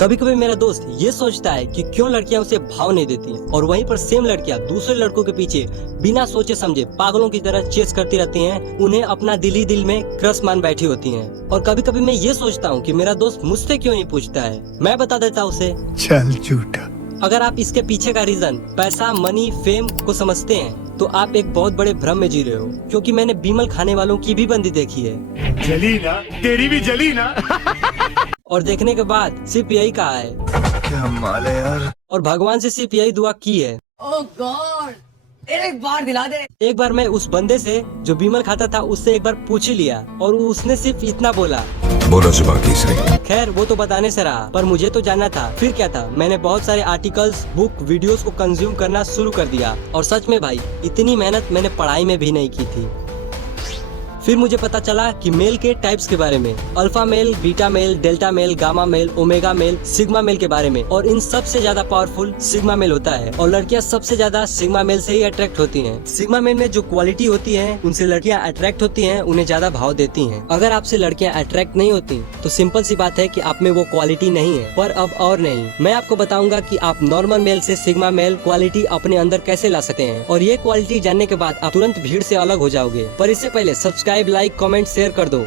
कभी कभी मेरा दोस्त ये सोचता है कि क्यों लड़कियां उसे भाव नहीं देती और वहीं पर सेम लड़कियां दूसरे लड़कों के पीछे बिना सोचे समझे पागलों की तरह चेस करती रहती हैं, उन्हें अपना दिल ही दिल में क्रश मान बैठी होती हैं। और कभी कभी मैं ये सोचता हूँ कि मेरा दोस्त मुझसे क्यों नहीं पूछता है, मैं बता देता हूँ उसे। चल झूठा। अगर आप इसके पीछे का रीजन पैसा, मनी, फेम को समझते हैं तो आप एक बहुत बड़े भ्रम में जी रहे हो, क्योंकि मैंने बीमल खाने वालों की भी बंदी देखी है। जली ना, तेरी भी जली ना। और देखने के बाद सिर्फ यही कहा है, क्या माल है यार। और भगवान से सिर्फ यही दुआ की है, ओह गॉड, एक बार दिला दे। एक बार मैं उस बंदे से जो बीमल खाता था उससे एक बार पूछ ही लिया और उसने सिर्फ इतना बोला, बोलो जुबान तीसरी। खैर वो तो बताने से रहा, पर मुझे तो जानना था फिर क्या था। मैंने बहुत सारे आर्टिकल्स, बुक, वीडियोस को कंज्यूम करना शुरू कर दिया और सच में भाई इतनी मेहनत मैंने पढ़ाई में भी नहीं की थी। फिर मुझे पता चला कि मेल के टाइप्स के बारे में, alpha male, beta male, delta male, gamma male, omega male, sigma male के बारे में, और इन सबसे ज्यादा पावरफुल सिग्मा मेल होता है और लड़कियां सबसे ज्यादा सिग्मा मेल से ही अट्रैक्ट होती हैं। सिग्मा मेल में जो क्वालिटी होती है उनसे लड़कियां अट्रैक्ट होती हैं, उन्हें ज्यादा भाव देती हैं। अगर आपसे लड़कियां अट्रैक्ट नहीं होती तो सिंपल सी बात है कि आप में वो क्वालिटी नहीं है। पर अब और नहीं, मैं आपको बताऊंगा कि आप नॉर्मल मेल से सिग्मा मेल क्वालिटी अपने अंदर कैसे ला सकते हैं, और ये क्वालिटी जानने के बाद आप तुरंत भीड़ से अलग हो जाओगे। पर इससे पहले सब्सक्राइब, लाइक, कमेंट, शेयर कर दो।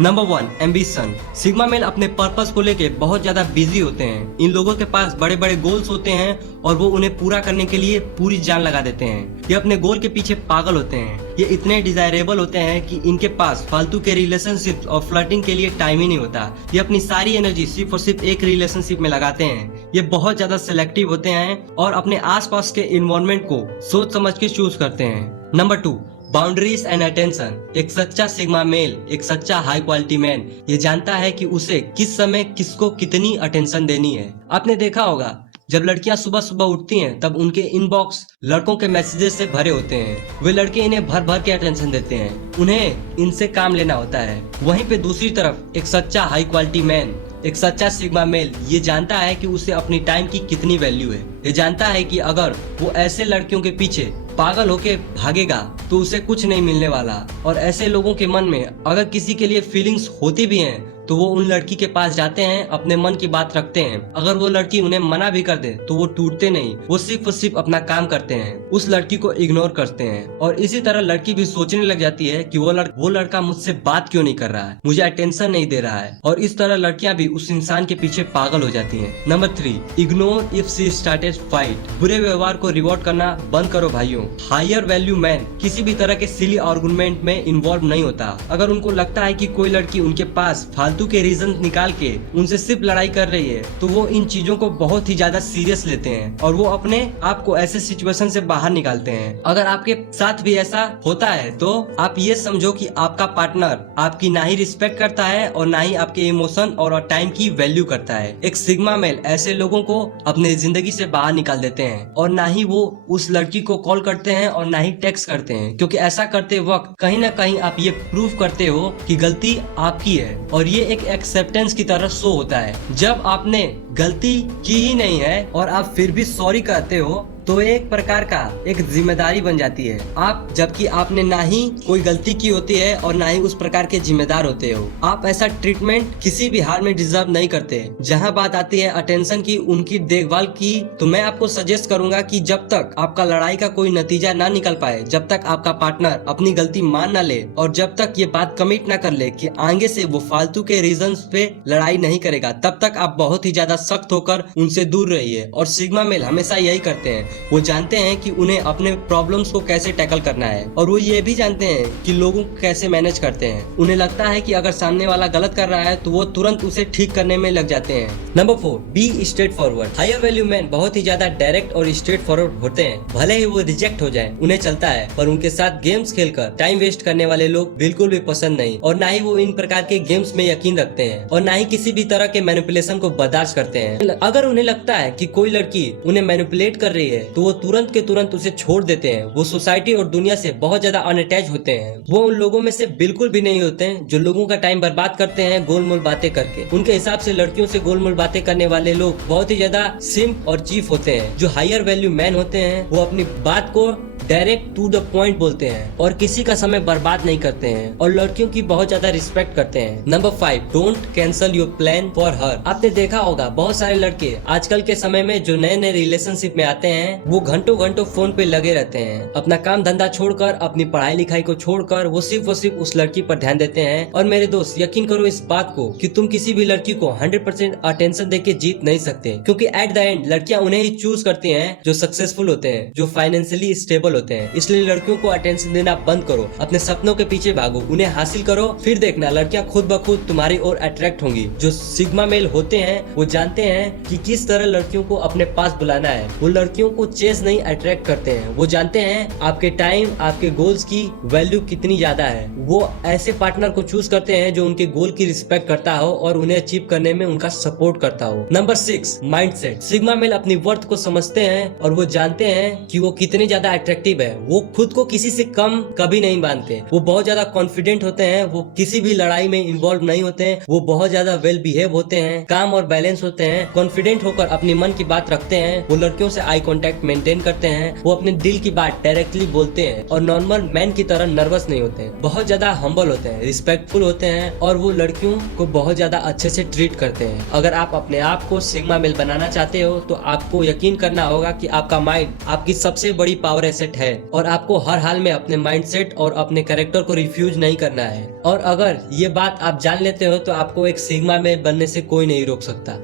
Number 1, ambition. सिग्मा मेल अपने पर्पस को लेके बहुत ज्यादा बिजी होते हैं। इन लोगों के पास बड़े बड़े गोल्स होते हैं और वो उन्हें पूरा करने के लिए पूरी जान लगा देते हैं। ये अपने गोल के पीछे पागल होते हैं। ये इतने डिजायरेबल होते हैं कि इनके पास फालतू के रिलेशनशिप और फ्लर्टिंग के लिए टाइम ही नहीं होता। ये अपनी सारी एनर्जी सिर्फ और सिर्फ एक रिलेशनशिप में लगाते हैं। ये बहुत ज्यादा सिलेक्टिव होते हैं और अपने आसपास के इन्वायरमेंट को सोच समझ के चूज करते हैं। Number 2, boundaries and attention. एक सच्चा सिग्मा मेल, एक सच्चा हाई क्वालिटी मैन ये जानता है कि उसे किस समय किसको कितनी अटेंशन देनी है। आपने देखा होगा जब लड़कियां सुबह सुबह उठती हैं तब उनके इनबॉक्स लड़कों के मैसेजेस से भरे होते हैं। वे लड़के इन्हें भर भर के अटेंशन देते हैं, उन्हें इनसे काम लेना होता है। वहीं पे दूसरी तरफ एक सच्चा हाई क्वालिटी मैन, एक सच्चा सिग्मा मेल ये जानता है कि उसे अपनी टाइम की कितनी वैल्यू है। ये जानता है कि अगर वो ऐसे लड़कियों के पीछे पागल होके भागेगा तो उसे कुछ नहीं मिलने वाला, और ऐसे लोगों के मन में अगर किसी के लिए फीलिंग्स होती भी हैं तो वो उन लड़की के पास जाते हैं, अपने मन की बात रखते हैं। अगर वो लड़की उन्हें मना भी कर दे तो वो टूटते नहीं, वो सिर्फ और सिर्फ अपना काम करते हैं, उस लड़की को इग्नोर करते हैं। और इसी तरह लड़की भी सोचने लग जाती है कि वो लड़का मुझसे बात क्यों नहीं कर रहा है, मुझे अटेंशन नहीं दे रहा है, और इस तरह लड़कियां भी उस इंसान के पीछे पागल हो जाती हैं। Number 3, ignore if she started fight. बुरे व्यवहार को रिवॉर्ड करना बंद करो भाइयों। हायर वैल्यू मैन किसी भी तरह के सिली आर्गुमेंट में इन्वॉल्व नहीं होता। अगर उनको लगता है कि कोई लड़की उनके पास फालतू के रीजन निकाल के उनसे सिर्फ लड़ाई कर रही है तो वो इन चीजों को बहुत ही ज्यादा सीरियस लेते हैं और वो अपने आप को ऐसे सिचुएशन से बाहर निकालते हैं। अगर आपके साथ भी ऐसा होता है तो आप ये समझो कि आपका पार्टनर आपकी ना ही रिस्पेक्ट करता है और ना ही आपके इमोशन और टाइम की वैल्यू करता है। एक सिग्मा मेल ऐसे लोगों को अपने जिंदगी से बाहर निकाल देते हैं और ना ही वो उस लड़की को कॉल करते हैं और ना ही टेक्स्ट करते हैं, क्योंकि ऐसा करते वक्त कहीं ना कहीं आप ये प्रूव करते हो कि गलती आपकी है, और ये एक एक्सेप्टेंस की तरह शो होता है। जब आपने गलती की ही नहीं है और आप फिर भी सॉरी कहते हो तो एक प्रकार का एक जिम्मेदारी बन जाती है आप, जबकि आपने ना ही कोई गलती की होती है और ना ही उस प्रकार के जिम्मेदार होते हो। आप ऐसा ट्रीटमेंट किसी भी हाल में डिजर्व नहीं करते। जहां बात आती है अटेंशन की, उनकी देखभाल की, तो मैं आपको सजेस्ट करूंगा कि जब तक आपका लड़ाई का कोई नतीजा ना निकल पाए, जब तक आपका पार्टनर अपनी गलती मान ना ले और जब तक ये बात कमिट ना कर ले कि आगे से वो फालतू के रीजंस पे लड़ाई नहीं करेगा, तब तक आप बहुत ही ज्यादा सख्त होकर उनसे दूर रहिए। और सिग्मा मेल हमेशा यही करते हैं, वो जानते हैं कि उन्हें अपने प्रॉब्लम्स को कैसे टैकल करना है और वो ये भी जानते हैं कि लोगों को कैसे मैनेज करते हैं। उन्हें लगता है कि अगर सामने वाला गलत कर रहा है तो वो तुरंत उसे ठीक करने में लग जाते हैं। Number 4, be straightforward. Higher value man बहुत ही ज्यादा डायरेक्ट और स्ट्रेट फॉरवर्ड होते हैं। भले ही वो रिजेक्ट हो जाए उन्हें चलता है, पर उनके साथ गेम्स खेलकर टाइम वेस्ट करने वाले लोग बिल्कुल भी पसंद नहीं, और ना ही वो इन प्रकार के गेम्स में यकीन रखते हैं और ना ही किसी भी तरह के मैनिपुलेशन को बर्दाश्त करते हैं। अगर उन्हें लगता है कि कोई लड़की उन्हें मैनिपुलेट कर रही है तो वो तुरंत के तुरंत उसे छोड़ देते हैं। वो सोसाइटी और दुनिया से बहुत ज्यादा अनअटैच होते हैं। वो उन लोगों में से बिल्कुल भी नहीं होते हैं जो लोगों का टाइम बर्बाद करते हैं गोलमोल बातें करके। उनके हिसाब से लड़कियों से गोलमोल बातें करने वाले लोग बहुत ही ज्यादा सिम्प और चीफ होते हैं। जो हायर वैल्यू मैन होते हैं वो अपनी बात को डायरेक्ट टू द पॉइंट बोलते हैं और किसी का समय बर्बाद नहीं करते हैं और लड़कियों की बहुत ज्यादा रिस्पेक्ट करते हैं। Number 5, don't cancel your plan for her. आपने देखा होगा बहुत सारे लड़के आजकल के समय में जो नए नए रिलेशनशिप में आते हैं वो घंटों घंटों फोन पे लगे रहते हैं। अपना काम धंधा छोड़कर, अपनी पढ़ाई लिखाई को छोड़कर वो सिर्फ उस लड़की पर ध्यान देते हैं। और मेरे दोस्त यकीन करो इस बात को कि तुम किसी भी लड़की को 100% अटेंशन देके जीत नहीं सकते, क्योंकि एट द एंड लड़कियां उन्हें ही चूज करती हैं जो सक्सेसफुल होते हैं, जो फाइनेंशियली स्टेबल होते हैं। इसलिए लड़कियों को अटेंशन देना बंद करो, अपने सपनों के पीछे भागो, उन्हें हासिल करो, फिर देखना लड़कियां खुद ब खुद तुम्हारी ओर अट्रैक्ट होंगी। जो सिग्मा मेल होते हैं वो जानते हैं कि किस तरह लड़कियों को अपने पास बुलाना है। वो लड़कियों को चेस नहीं अट्रैक्ट करते हैं, वो जानते हैं आपके टाइम, आपके गोल्स की वैल्यू कितनी ज्यादा है। वो ऐसे पार्टनर को चूज करते हैं जो उनके गोल की रिस्पेक्ट करता हो और उन्हें अचीव करने में उनका सपोर्ट करता हो। Number 6, mindset. सिग्मा मेल अपनी वर्थ को समझते हैं और वो जानते हैं कि वो कितने ज्यादा अट्रैक्टिव है। वो खुद को किसी से कम कभी नहीं मानते। वो बहुत ज्यादा कॉन्फिडेंट होते हैं, वो किसी भी लड़ाई में इन्वॉल्व नहीं होते हैं, वो बहुत ज्यादा वेल बिहेव होते हैं, काम और बैलेंस होते हैं, कॉन्फिडेंट होकर अपनी मन की बात रखते हैं। वो लड़कियों से आई कांटेक्ट मेंटेन करते हैं, वो अपने दिल की बात डायरेक्टली बोलते हैं और नॉर्मल मैन की तरह नर्वस नहीं होते हैं। बहुत ज्यादा हम्बल होते हैं, रिस्पेक्टफुल होते हैं और वो लड़कियों को बहुत ज्यादा अच्छे से ट्रीट करते हैं। अगर आप अपने आप को सिग्मा मेल बनाना चाहते हो तो आपको यकीन करना होगा कि आपका माइंड आपकी सबसे बड़ी पावर एसेट है और आपको हर हाल में अपने माइंडसेट और अपने कैरेक्टर को रिफ्यूज नहीं करना है। और अगर ये बात आप जान लेते हो तो आपको एक सिग्मा मेल बनने से कोई नहीं रोक सकता।